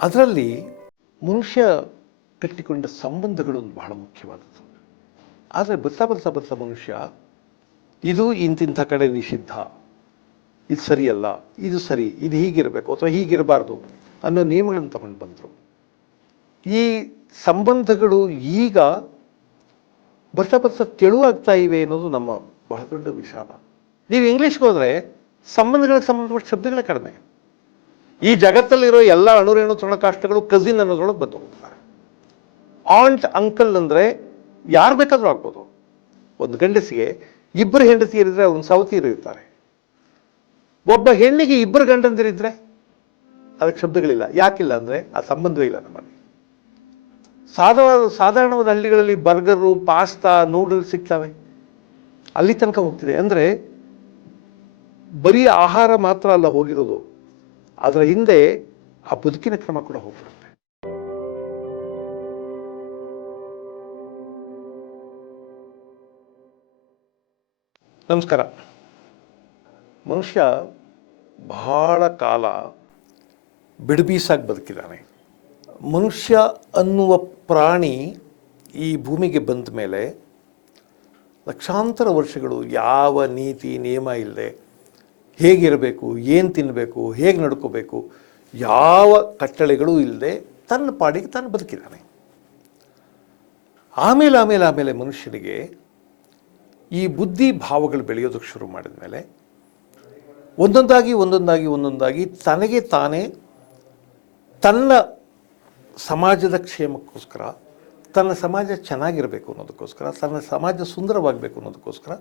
ಅದರಲ್ಲಿ ಮನುಷ್ಯ ಕಟ್ಟಿಕೊಂಡ ಸಂಬಂಧಗಳು ಬಹಳ ಮುಖ್ಯವಾದದ್ದು. ಆದರೆ ಬರ್ತಾ ಬರ್ತಾ ಬರ್ತಾ ಮನುಷ್ಯ ಇದು ಇಂತಿಂಥ ಕಡೆ ನಿಷಿದ್ಧ, ಇದು ಸರಿಯಲ್ಲ, ಇದು ಸರಿ, ಇದು ಹೀಗಿರಬೇಕು ಅಥವಾ ಹೀಗಿರಬಾರ್ದು ಅನ್ನೋ ನಿಯಮಗಳನ್ನು ತಗೊಂಡು ಬಂದರು. ಈ ಸಂಬಂಧಗಳು ಈಗ ಬರ್ತಾ ಬರ್ತಾ ತೆಳುವಾಗ್ತಾ ಇವೆ ಅನ್ನೋದು ನಮ್ಮ ಬಹಳ ದೊಡ್ಡ ವಿಷಾದ. ನೀವು ಇಂಗ್ಲೀಷ್ಗೆ ಹೋದರೆ ಸಂಬಂಧಗಳಿಗೆ ಸಂಬಂಧಪಟ್ಟ ಶಬ್ದಗಳೇ ಕಡಿಮೆ. ಈ ಜಗತ್ತಲ್ಲಿರೋ ಎಲ್ಲ ಅಣುರೇಣು ತೃಣಕಾಷ್ಟಗಳು ಕಸಿನ್ ಅನ್ನೋದ್ರೊಳಗೆ ಬಂದು ಹೋಗ್ತಾರೆ. ಆಂಟ್ ಅಂಕಲ್ ಅಂದರೆ ಯಾರು ಬೇಕಾದರೂ ಆಗ್ಬೋದು. ಒಂದು ಗಂಡಸಿಗೆ ಇಬ್ಬರು ಹೆಂಡತಿಯರಿದ್ರೆ ಅವನು ಸವತಿಯರು ಇರ್ತಾರೆ. ಒಬ್ಬ ಹೆಣ್ಣಿಗೆ ಇಬ್ಬರು ಗಂಡಂದಿರಿದ್ರೆ ಅದಕ್ಕೆ ಶಬ್ದಗಳಿಲ್ಲ. ಯಾಕಿಲ್ಲ ಅಂದರೆ ಆ ಸಂಬಂಧವೇ ಇಲ್ಲ ನಮ್ಮಲ್ಲಿ. ಸಾಧಾರಣವಾದ ಹಳ್ಳಿಗಳಲ್ಲಿ ಬರ್ಗರು, ಪಾಸ್ತಾ, ನೂಡಲ್ಸ್ ಸಿಗ್ತವೆ, ಅಲ್ಲಿ ತನಕ ಹೋಗ್ತಿದೆ. ಅಂದರೆ ಬರೀ ಆಹಾರ ಮಾತ್ರ ಅಲ್ಲ ಹೋಗಿರೋದು, ಅದರ ಹಿಂದೆ ಆ ಬದುಕಿನ ಕ್ರಮ ಕೂಡ ಹೋಗ್ಬಿಡುತ್ತೆ. ನಮಸ್ಕಾರ. ಮನುಷ್ಯ ಬಹಳ ಕಾಲ ಬಿಡುಬೀಸಾಗಿ ಬದುಕಿದ್ದಾನೆ. ಮನುಷ್ಯ ಅನ್ನುವ ಪ್ರಾಣಿ ಈ ಭೂಮಿಗೆ ಬಂದ ಮೇಲೆ ಲಕ್ಷಾಂತರ ವರ್ಷಗಳು ಯಾವ ನೀತಿ ನಿಯಮ ಇಲ್ಲದೆ ಹೇಗಿರಬೇಕು, ಏನು ತಿನ್ನಬೇಕು, ಹೇಗೆ ನಡ್ಕೋಬೇಕು, ಯಾವ ಕಟ್ಟಳೆಗಳೂ ಇಲ್ಲದೆ ತನ್ನ ಪಾಡಿಗೆ ತಾನು ಬದುಕಿದ್ದಾನೆ. ಆಮೇಲೆ ಮನುಷ್ಯನಿಗೆ ಈ ಬುದ್ಧಿ ಭಾವಗಳು ಬೆಳೆಯೋದಕ್ಕೆ ಶುರು ಮಾಡಿದ ಮೇಲೆ ಒಂದೊಂದಾಗಿ ತನಗೆ ತಾನೇ ತನ್ನ ಸಮಾಜದ ಕ್ಷೇಮಕ್ಕೋಸ್ಕರ, ತನ್ನ ಸಮಾಜ ಚೆನ್ನಾಗಿರಬೇಕು ಅನ್ನೋದಕ್ಕೋಸ್ಕರ, ತನ್ನ ಸಮಾಜ ಸುಂದರವಾಗಬೇಕು ಅನ್ನೋದಕ್ಕೋಸ್ಕರ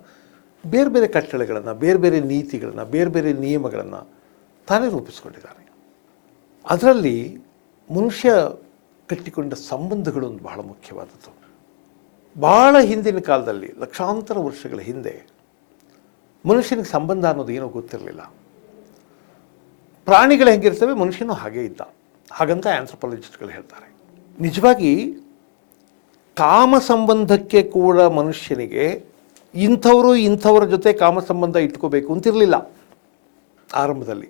ಬೇರೆ ಬೇರೆ ಕಟ್ಟಳೆಗಳನ್ನು, ಬೇರೆ ಬೇರೆ ನೀತಿಗಳನ್ನು, ಬೇರೆ ಬೇರೆ ನಿಯಮಗಳನ್ನು ತಾನೇ ರೂಪಿಸ್ಕೊಂಡಿದ್ದಾನೆ. ಅದರಲ್ಲಿ ಮನುಷ್ಯ ಕಟ್ಟಿಕೊಂಡ ಸಂಬಂಧಗಳು ಒಂದು ಬಹಳ ಮುಖ್ಯವಾದದ್ದು. ಭಾಳ ಹಿಂದಿನ ಕಾಲದಲ್ಲಿ, ಲಕ್ಷಾಂತರ ವರ್ಷಗಳ ಹಿಂದೆ ಮನುಷ್ಯನಿಗೆ ಸಂಬಂಧ ಅನ್ನೋದು ಏನೋ ಗೊತ್ತಿರಲಿಲ್ಲ. ಪ್ರಾಣಿಗಳು ಹೆಂಗಿರ್ತವೆ ಮನುಷ್ಯನೂ ಹಾಗೇ ಇದ್ದ, ಹಾಗಂತ ಆಂಥ್ರೋಪಾಲಜಿಸ್ಟ್ಗಳು ಹೇಳ್ತಾರೆ. ನಿಜವಾಗಿ ಕಾಮ ಸಂಬಂಧಕ್ಕೆ ಕೂಡ ಮನುಷ್ಯನಿಗೆ ಇಂಥವರ ಜೊತೆ ಕಾಮ ಸಂಬಂಧ ಇಟ್ಕೋಬೇಕು ಅಂತಿರಲಿಲ್ಲ. ಆರಂಭದಲ್ಲಿ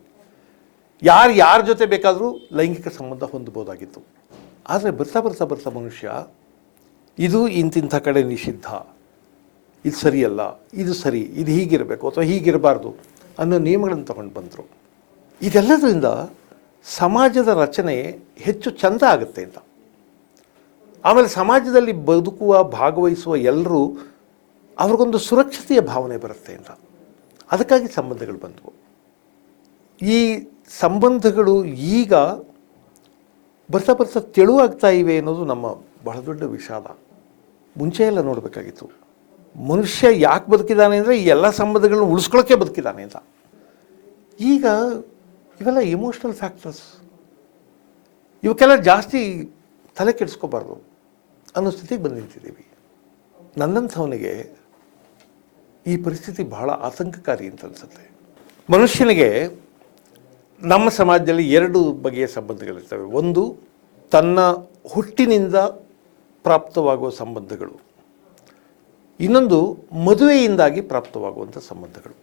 ಯಾರ ಜೊತೆ ಬೇಕಾದರೂ ಲೈಂಗಿಕ ಸಂಬಂಧ ಹೊಂದಬಹುದಾಗಿತ್ತು. ಆದರೆ ಬರ್ತಾ ಮನುಷ್ಯ ಇದು ಇಂತಿಂಥ ಕಡೆ ನಿಷಿದ್ಧ, ಇದು ಸರಿಯಲ್ಲ, ಇದು ಸರಿ, ಇದು ಹೀಗಿರಬೇಕು ಅಥವಾ ಹೀಗಿರಬಾರ್ದು ಅನ್ನೋ ನಿಯಮಗಳನ್ನು ತಗೊಂಡು ಬಂದರು. ಇದೆಲ್ಲದರಿಂದ ಸಮಾಜದ ರಚನೆ ಹೆಚ್ಚು ಚೆಂದ ಆಗುತ್ತೆ ಅಂತ. ಆಮೇಲೆ ಸಮಾಜದಲ್ಲಿ ಬದುಕುವ, ಭಾಗವಹಿಸುವ ಎಲ್ಲರೂ ಅವ್ರಿಗೊಂದು ಸುರಕ್ಷತೆಯ ಭಾವನೆ ಬರುತ್ತೆ ಅಂತ. ಅದಕ್ಕಾಗಿ ಸಂಬಂಧಗಳು ಬಂದವು. ಈ ಸಂಬಂಧಗಳು ಈಗ ಬರ್ತಾ ತೆಳುವಾಗ್ತಾ ಇವೆ ಅನ್ನೋದು ನಮ್ಮ ಬಹಳ ದೊಡ್ಡ ವಿಷಾದ. ಮುಂಚೆ ಎಲ್ಲ ನೋಡಬೇಕಾಗಿತ್ತು, ಮನುಷ್ಯ ಯಾಕೆ ಬದುಕಿದ್ದಾನೆ ಅಂದರೆ ಈ ಎಲ್ಲ ಸಂಬಂಧಗಳನ್ನ ಉಳಿಸ್ಕೊಳ್ಳೋಕ್ಕೆ ಬದುಕಿದ್ದಾನೆ ಅಂತ. ಈಗ ಇವೆಲ್ಲ ಇಮೋಷ್ನಲ್ ಫ್ಯಾಕ್ಟರ್ಸ್, ಇವಕ್ಕೆಲ್ಲ ಜಾಸ್ತಿ ತಲೆ ಕೆಡಿಸ್ಕೋಬಾರ್ದು ಅನ್ನೋ ಸ್ಥಿತಿಗೆ ಬಂದು ನಿಂತಿದ್ದೀವಿ. ನನ್ನಂಥವನಿಗೆ ಈ ಪರಿಸ್ಥಿತಿ ಬಹಳ ಆತಂಕಕಾರಿ ಅಂತ ಅನಿಸುತ್ತೆ. ಮನುಷ್ಯನಿಗೆ ನಮ್ಮ ಸಮಾಜದಲ್ಲಿ ಎರಡು ಬಗೆಯ ಸಂಬಂಧಗಳಿರ್ತವೆ. ಒಂದು ತನ್ನ ಹುಟ್ಟಿನಿಂದ ಪ್ರಾಪ್ತವಾಗುವ ಸಂಬಂಧಗಳು, ಇನ್ನೊಂದು ಮದುವೆಯಿಂದಾಗಿ ಪ್ರಾಪ್ತವಾಗುವಂಥ ಸಂಬಂಧಗಳು.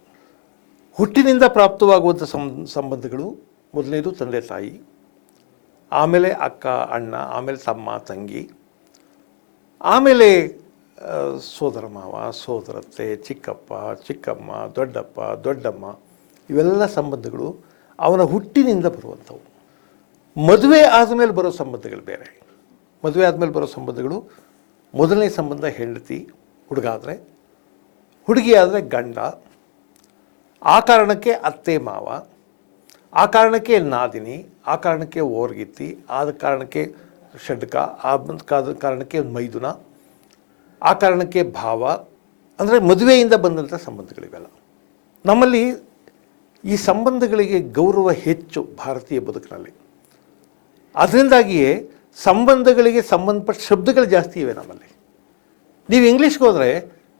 ಹುಟ್ಟಿನಿಂದ ಪ್ರಾಪ್ತವಾಗುವಂಥ ಸಂಬಂಧಗಳು ಮೊದಲನೇದು ತಂದೆ ತಾಯಿ, ಆಮೇಲೆ ಅಕ್ಕ ಅಣ್ಣ, ಆಮೇಲೆ ತಮ್ಮ ತಂಗಿ, ಆಮೇಲೆ ಸೋದರ ಮಾವ, ಸೋದರತ್ತೆ, ಚಿಕ್ಕಪ್ಪ ಚಿಕ್ಕಮ್ಮ, ದೊಡ್ಡಪ್ಪ ದೊಡ್ಡಮ್ಮ. ಇವೆಲ್ಲ ಸಂಬಂಧಗಳು ಅವನ ಹುಟ್ಟಿನಿಂದ ಬರುವಂಥವು. ಮದುವೆ ಆದಮೇಲೆ ಬರೋ ಸಂಬಂಧಗಳು ಬೇರೆ. ಮದುವೆ ಆದಮೇಲೆ ಬರೋ ಸಂಬಂಧಗಳು, ಮೊದಲನೇ ಸಂಬಂಧ ಹೆಂಡತಿ, ಹುಡುಗ ಆದರೆ, ಹುಡುಗಿ ಆದರೆ ಗಂಡ, ಆ ಕಾರಣಕ್ಕೆ ಅತ್ತೆ ಮಾವ, ಆ ಕಾರಣಕ್ಕೆ ನಾದಿನಿ, ಆ ಕಾರಣಕ್ಕೆ ಓರ್ಗಿತ್ತಿ, ಆದ ಕಾರಣಕ್ಕೆ ಷಡ್ಕ, ಆದ ಕಾರಣಕ್ಕೆ ಮೈದುನ, ಆ ಕಾರಣಕ್ಕೆ ಭಾವ. ಅಂದರೆ ಮದುವೆಯಿಂದ ಬಂದಂಥ ಸಂಬಂಧಗಳಿವೆಲ್ಲ. ನಮ್ಮಲ್ಲಿ ಈ ಸಂಬಂಧಗಳಿಗೆ ಗೌರವ ಹೆಚ್ಚು ಭಾರತೀಯ ಬದುಕಿನಲ್ಲಿ. ಅದರಿಂದಾಗಿಯೇ ಸಂಬಂಧಗಳಿಗೆ ಸಂಬಂಧಪಟ್ಟ ಶಬ್ದಗಳು ಜಾಸ್ತಿ ಇವೆ ನಮ್ಮಲ್ಲಿ. ನೀವು ಇಂಗ್ಲೀಷ್ಗೆ ಹೋದರೆ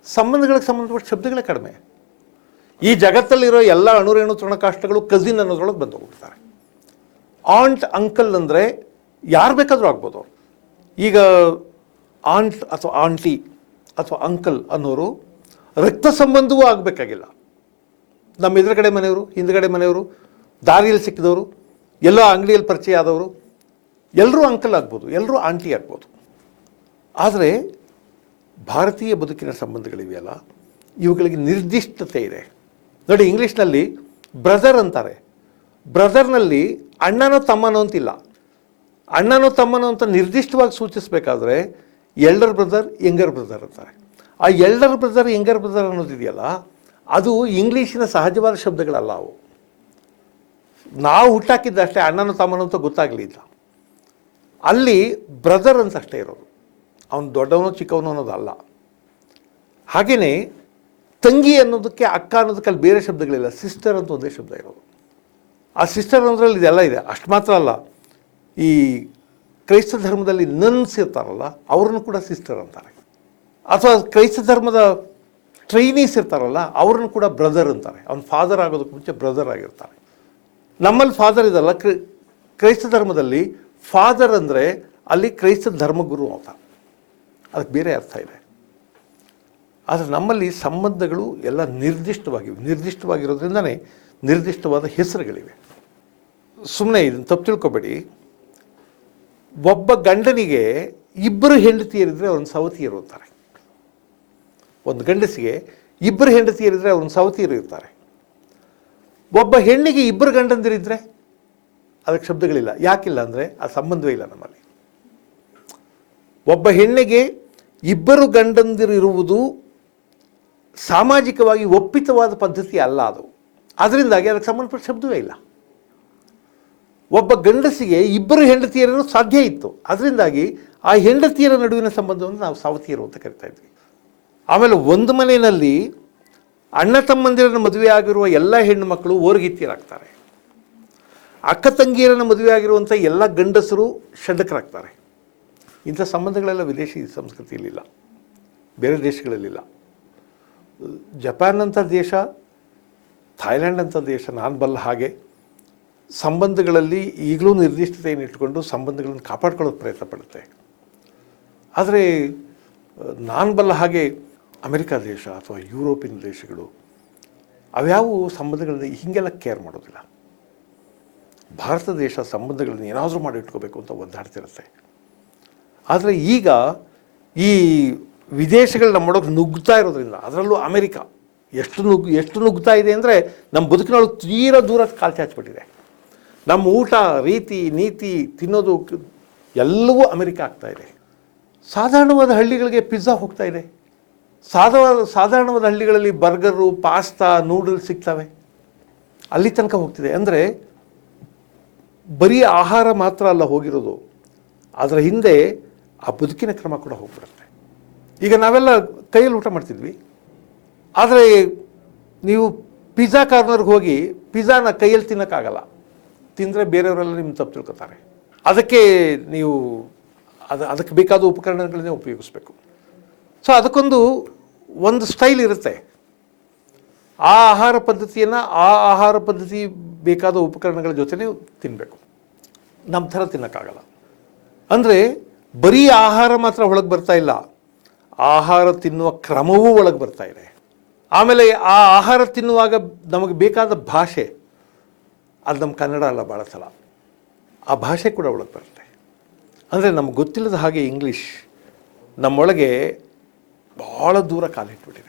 ಸಂಬಂಧಗಳಿಗೆ ಸಂಬಂಧಪಟ್ಟ ಶಬ್ದಗಳೇ ಕಡಿಮೆ. ಈ ಜಗತ್ತಲ್ಲಿರೋ ಎಲ್ಲ ಅಣುರೇಣು ತೃಣಕಾಷ್ಟಗಳು ಕಸಿನ್ ಅನ್ನೋದ್ರೊಳಗೆ ಬಂದು ಹೋಗ್ಬಿಡ್ತಾರೆ. ಆಂಟ್ ಅಂಕಲ್ ಅಂದರೆ ಯಾರು ಬೇಕಾದರೂ ಆಗ್ಬೋದು. ಈಗ ಆಂಟ್ ಅಥವಾ ಆಂಟಿ ಅಥವಾ ಅಂಕಲ್ ಅನ್ನೋರು ರಕ್ತ ಸಂಬಂಧವೂ ಆಗಬೇಕಾಗಿಲ್ಲ. ನಮ್ಮ ಎದುರುಗಡೆ ಮನೆಯವರು, ಹಿಂದುಗಡೆ ಮನೆಯವರು, ದಾರಿಯಲ್ಲಿ ಸಿಕ್ಕಿದವರು, ಎಲ್ಲೋ ಅಂಗಡಿಯಲ್ಲಿ ಪರಿಚಯ ಆದವರು, ಎಲ್ಲರೂ ಅಂಕಲ್ ಆಗ್ಬೋದು, ಎಲ್ಲರೂ ಆಂಟಿ ಆಗ್ಬೋದು. ಆದರೆ ಭಾರತೀಯ ಬದುಕಿನ ಸಂಬಂಧಗಳಿವೆಯಲ್ಲ, ಇವುಗಳಿಗೆ ನಿರ್ದಿಷ್ಟತೆ ಇದೆ. ನೋಡಿ, ಇಂಗ್ಲೀಷ್ನಲ್ಲಿ ಬ್ರದರ್ ಅಂತಾರೆ. ಬ್ರದರ್ನಲ್ಲಿ ಅಣ್ಣನೋ ತಮ್ಮನೋ ಅಂತಿಲ್ಲ. ಅಣ್ಣನೋ ತಮ್ಮನೋ ಅಂತ ನಿರ್ದಿಷ್ಟವಾಗಿ ಸೂಚಿಸಬೇಕಾದ್ರೆ ಎಲ್ಡರ್ ಬ್ರದರ್, ಯಂಗರ್ ಬ್ರದರ್ ಅಂತಾರೆ. ಆ ಎಲ್ಡರ್ ಬ್ರದರ್, ಯಂಗರ್ ಬ್ರದರ್ ಅನ್ನೋದಿದೆಯಲ್ಲ, ಅದು ಇಂಗ್ಲೀಷಿನ ಸಹಜವಾದ ಶಬ್ದಗಳಲ್ಲ ಅವು. ನಾವು ಹುಟ್ಟಾಕಿದ್ದಷ್ಟೇ ಅಣ್ಣನೋ ತಮ್ಮನೋ ಅಂತ ಗೊತ್ತಾಗಲಿಲ್ಲ. ಅಲ್ಲಿ ಬ್ರದರ್ ಅಂತ ಅಷ್ಟೇ ಇರೋದು, ಅವನು ದೊಡ್ಡವನೋ ಚಿಕ್ಕವನೋ ಅನ್ನೋದಲ್ಲ. ಹಾಗೆಯೇ ತಂಗಿ ಅನ್ನೋದಕ್ಕೆ, ಅಕ್ಕ ಅನ್ನೋದಕ್ಕೆ ಅಲ್ಲಿ ಬೇರೆ ಶಬ್ದಗಳಿಲ್ಲ, ಸಿಸ್ಟರ್ ಅಂತ ಒಂದೇ ಶಬ್ದ ಇರೋದು. ಆ ಸಿಸ್ಟರ್ ಅನ್ನೋದ್ರಲ್ಲಿ ಇದೆಲ್ಲ ಇದೆ. ಅಷ್ಟು ಮಾತ್ರ ಅಲ್ಲ, ಈ ಕ್ರೈಸ್ತ ಧರ್ಮದಲ್ಲಿ ನನ್ಸ್ ಇರ್ತಾರಲ್ಲ, ಅವ್ರನ್ನು ಕೂಡ ಸಿಸ್ಟರ್ ಅಂತಾರೆ. ಅಥವಾ ಕ್ರೈಸ್ತ ಧರ್ಮದ ಟ್ರೈನೀಸ್ ಇರ್ತಾರಲ್ಲ, ಅವ್ರನ್ನು ಕೂಡ ಬ್ರದರ್ ಅಂತಾರೆ. ಅವ್ನು ಫಾದರ್ ಆಗೋದಕ್ಕೆ ಮುಂಚೆ ಬ್ರದರ್ ಆಗಿರ್ತಾರೆ. ನಮ್ಮಲ್ಲಿ ಫಾದರ್ ಇದಲ್ಲ, ಕ್ರೈಸ್ತ ಧರ್ಮದಲ್ಲಿ ಫಾದರ್ ಅಂದರೆ ಅಲ್ಲಿ ಕ್ರೈಸ್ತ ಧರ್ಮಗುರು ಅಂತ, ಅದಕ್ಕೆ ಬೇರೆ ಅರ್ಥ ಇದೆ. ಆದರೆ ನಮ್ಮಲ್ಲಿ ಸಂಬಂಧಗಳು ಎಲ್ಲ ನಿರ್ದಿಷ್ಟವಾಗಿರೋದ್ರಿಂದನೇ ನಿರ್ದಿಷ್ಟವಾದ ಹೆಸರುಗಳಿವೆ. ಸುಮ್ಮನೆ ಇದನ್ನು ತಪ್ಪು ತಿಳ್ಕೊಬೇಡಿ. ಒಬ್ಬ ಗಂಡನಿಗೆ ಇಬ್ಬರು ಹೆಂಡತಿಯರಿದ್ದರೆ ಅವನು ಸವತಿಯರು ಅಂತಾರೆ. ಒಂದು ಗಂಡಸಿಗೆ ಇಬ್ಬರು ಹೆಂಡತಿಯರಿದ್ದರೆ ಅವನು ಸವತಿಯರು ಇರ್ತಾರೆ. ಒಬ್ಬ ಹೆಣ್ಣಿಗೆ ಇಬ್ಬರು ಗಂಡಂದಿರಿದ್ದರೆ ಅದಕ್ಕೆ ಶಬ್ದಗಳಿಲ್ಲ. ಯಾಕಿಲ್ಲ ಅಂದರೆ ಆ ಸಂಬಂಧವೇ ಇಲ್ಲ ನಮ್ಮಲ್ಲಿ. ಒಬ್ಬ ಹೆಣ್ಣಿಗೆ ಇಬ್ಬರು ಗಂಡಂದಿರಿರುವುದು ಸಾಮಾಜಿಕವಾಗಿ ಒಪ್ಪಿತವಾದ ಪದ್ಧತಿ ಅಲ್ಲ ಅದು. ಅದರಿಂದಾಗಿ ಅದಕ್ಕೆ ಸಂಬಂಧಪಟ್ಟ ಶಬ್ದವೇ ಇಲ್ಲ. ಒಬ್ಬ ಗಂಡಸಿಗೆ ಇಬ್ಬರು ಹೆಂಡತಿಯರು ಸಾಧ್ಯ ಇತ್ತು, ಅದರಿಂದಾಗಿ ಆ ಹೆಂಡತಿಯರ ನಡುವಿನ ಸಂಬಂಧವನ್ನು ನಾವು ಸವತಿಯರು ಅಂತ ಕರಿತಾ ಇದ್ವಿ. ಆಮೇಲೆ ಒಂದು ಮನೆಯಲ್ಲಿ ಅಣ್ಣ ತಮ್ಮಂದಿರನ್ನು ಮದುವೆ ಆಗಿರುವ ಎಲ್ಲ ಹೆಣ್ಣು ಮಕ್ಕಳು ಓರ್ಗಿತ್ತಿಯರಾಗ್ತಾರೆ. ಅಕ್ಕ ತಂಗಿಯರನ್ನು ಮದುವೆ ಆಗಿರುವಂಥ ಎಲ್ಲ ಗಂಡಸರು ಷಂಡಕರಾಗ್ತಾರೆ. ಇಂಥ ಸಂಬಂಧಗಳೆಲ್ಲ ವಿದೇಶಿ ಸಂಸ್ಕೃತಿಯಲ್ಲಿಲ್ಲ, ಬೇರೆ ದೇಶಗಳಲ್ಲಿಲ್ಲ. ಜಪಾನ್ ಅಂತ ದೇಶ, ಥಾಯ್ಲ್ಯಾಂಡ್ ಅಂತ ದೇಶ ನಾನು ಬಲ್ಲ ಹಾಗೆ ಸಂಬಂಧಗಳಲ್ಲಿ ಈಗಲೂ ನಿರ್ದಿಷ್ಟತೆಯನ್ನು ಇಟ್ಟುಕೊಂಡು ಸಂಬಂಧಗಳನ್ನು ಕಾಪಾಡ್ಕೊಳ್ಳೋದು ಪ್ರಯತ್ನ ಪಡುತ್ತೆ. ಆದರೆ ನಾನು ಬಲ್ಲ ಹಾಗೆ ಅಮೆರಿಕ ದೇಶ ಅಥವಾ ಯುರೋಪಿಯನ್ ದೇಶಗಳು ಅವ್ಯಾವು ಸಂಬಂಧಗಳಲ್ಲಿ ಹೀಗೆಲ್ಲ ಕೇರ್ ಮಾಡೋದಿಲ್ಲ. ಭಾರತ ದೇಶ ಸಂಬಂಧಗಳನ್ನು ಏನಾದರೂ ಮಾಡಿ ಇಟ್ಕೋಬೇಕು ಅಂತ ಒದ್ದಾಡ್ತಿರುತ್ತೆ. ಆದರೆ ಈಗ ಈ ವಿದೇಶಗಳು ನಮ್ಮೊಳಗೆ ನುಗ್ಗುತ್ತಾ ಇರೋದ್ರಿಂದ, ಅದರಲ್ಲೂ ಅಮೆರಿಕ ಎಷ್ಟು ನುಗ್ಗುತ್ತಾ ಇದೆ ಅಂದರೆ ನಮ್ಮ ಬದುಕಿನೊಳಗೆ ತೀರಾ ದೂರ ಕಾಲು ಚಾಚಿಬಿಟ್ಟಿದೆ. ನಮ್ಮ ಊಟ, ರೀತಿ, ನೀತಿ, ತಿನ್ನೋದು ಎಲ್ಲವೂ ಅಮೆರಿಕ ಆಗ್ತಾ ಇದೆ. ಸಾಧಾರಣವಾದ ಹಳ್ಳಿಗಳಿಗೆ ಪಿಜ್ಜಾ ಹೋಗ್ತಾ ಇದೆ. ಸಾಧಾರಣವಾದ ಹಳ್ಳಿಗಳಲ್ಲಿ ಬರ್ಗರು, ಪಾಸ್ತಾ, ನೂಡಲ್ಸ್ ಸಿಗ್ತವೆ. ಅಲ್ಲಿ ತನಕ ಹೋಗ್ತಿದೆ. ಅಂದರೆ ಬರೀ ಆಹಾರ ಮಾತ್ರ ಅಲ್ಲ ಹೋಗಿರೋದು, ಅದರ ಹಿಂದೆ ಆ ಬದುಕಿನ ಕ್ರಮ ಕೂಡ ಹೋಗ್ಬಿಡುತ್ತೆ. ಈಗ ನಾವೆಲ್ಲ ಕೈಯಲ್ಲಿ ಊಟ ಮಾಡ್ತಿದ್ವಿ, ಆದರೆ ನೀವು ಪಿಜ್ಜಾ ಕಾರ್ನರ್ಗೆ ಹೋಗಿ ಪಿಜ್ಜಾನ ಕೈಯಲ್ಲಿ ತಿನ್ನೋಕ್ಕಾಗಲ್ಲ. ತಿಂದರೆ ಬೇರೆಯವರೆಲ್ಲ ನಿಮ್ಮ ತಪ್ಪು ತಿಳ್ಕೊತಾರೆ. ಅದಕ್ಕೆ ನೀವು ಅದಕ್ಕೆ ಬೇಕಾದ ಉಪಕರಣಗಳನ್ನೇ ಉಪಯೋಗಿಸ್ಬೇಕು. ಸೊ ಅದಕ್ಕೊಂದು ಸ್ಟೈಲ್ ಇರುತ್ತೆ. ಆ ಆಹಾರ ಪದ್ಧತಿ ಬೇಕಾದ ಉಪಕರಣಗಳ ಜೊತೆನೇ ತಿನ್ನಬೇಕು. ನಮ್ಮ ಥರ ತಿನ್ನೋಕ್ಕಾಗಲ್ಲ. ಅಂದರೆ ಬರೀ ಆಹಾರ ಮಾತ್ರ ಒಳಗೆ ಬರ್ತಾ ಇಲ್ಲ, ಆಹಾರ ತಿನ್ನುವ ಕ್ರಮವೂ ಒಳಗೆ ಬರ್ತಾ ಇದೆ. ಆಮೇಲೆ ಆ ಆಹಾರ ತಿನ್ನುವಾಗ ನಮಗೆ ಬೇಕಾದ ಭಾಷೆ, ಅದು ನಮ್ಮ ಕನ್ನಡ ಅಲ್ಲ, ಭಾಳ ಸಲ ಆ ಭಾಷೆ ಕೂಡ ಒಳಗೆ ಬರುತ್ತೆ. ಅಂದರೆ ನಮ್ಗೆ ಗೊತ್ತಿಲ್ಲದ ಹಾಗೆ ಇಂಗ್ಲೀಷ್ ನಮ್ಮೊಳಗೆ ಭಾಳ ದೂರ ಕಾಲಿಟ್ಬಿಟ್ಟಿದೆ.